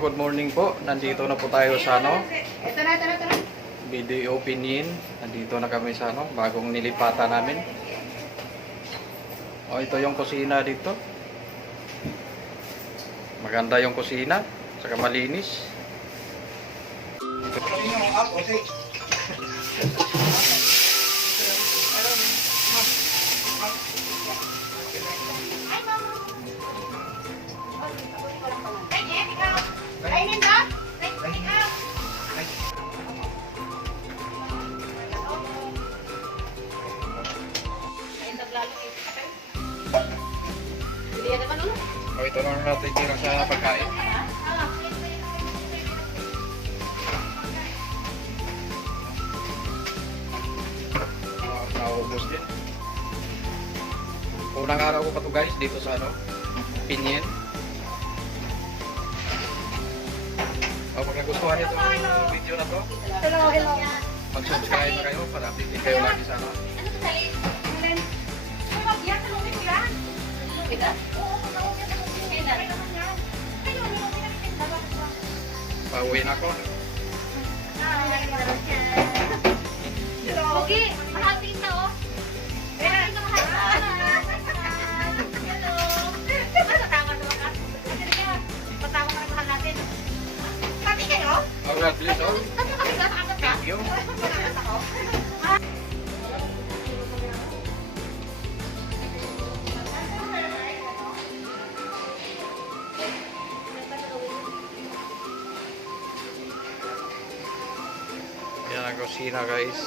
good morning po. Nandito na po tayo sa Tara. video opinion. Nandito na kami sa bagong nilipatan namin. Ito yung kusina dito. Maganda yung kusina, saka malinis. Ito na natin tira sa pagkain. Naubos din. Unang araw ko pa to guys dito sa Pinyin. Pag nagustuhan nyo itong video na to, Hello. mag-subscribe na kayo para update din kayo lagi sa pauwi na ako. Okay, mahal kita oh. Mahal Hello. Patama sa wakas. Patama ka mahal natin. Pati kayo? God bless all. Tatlo kami sa akat ka? Thank you. Yan ang kusina guys.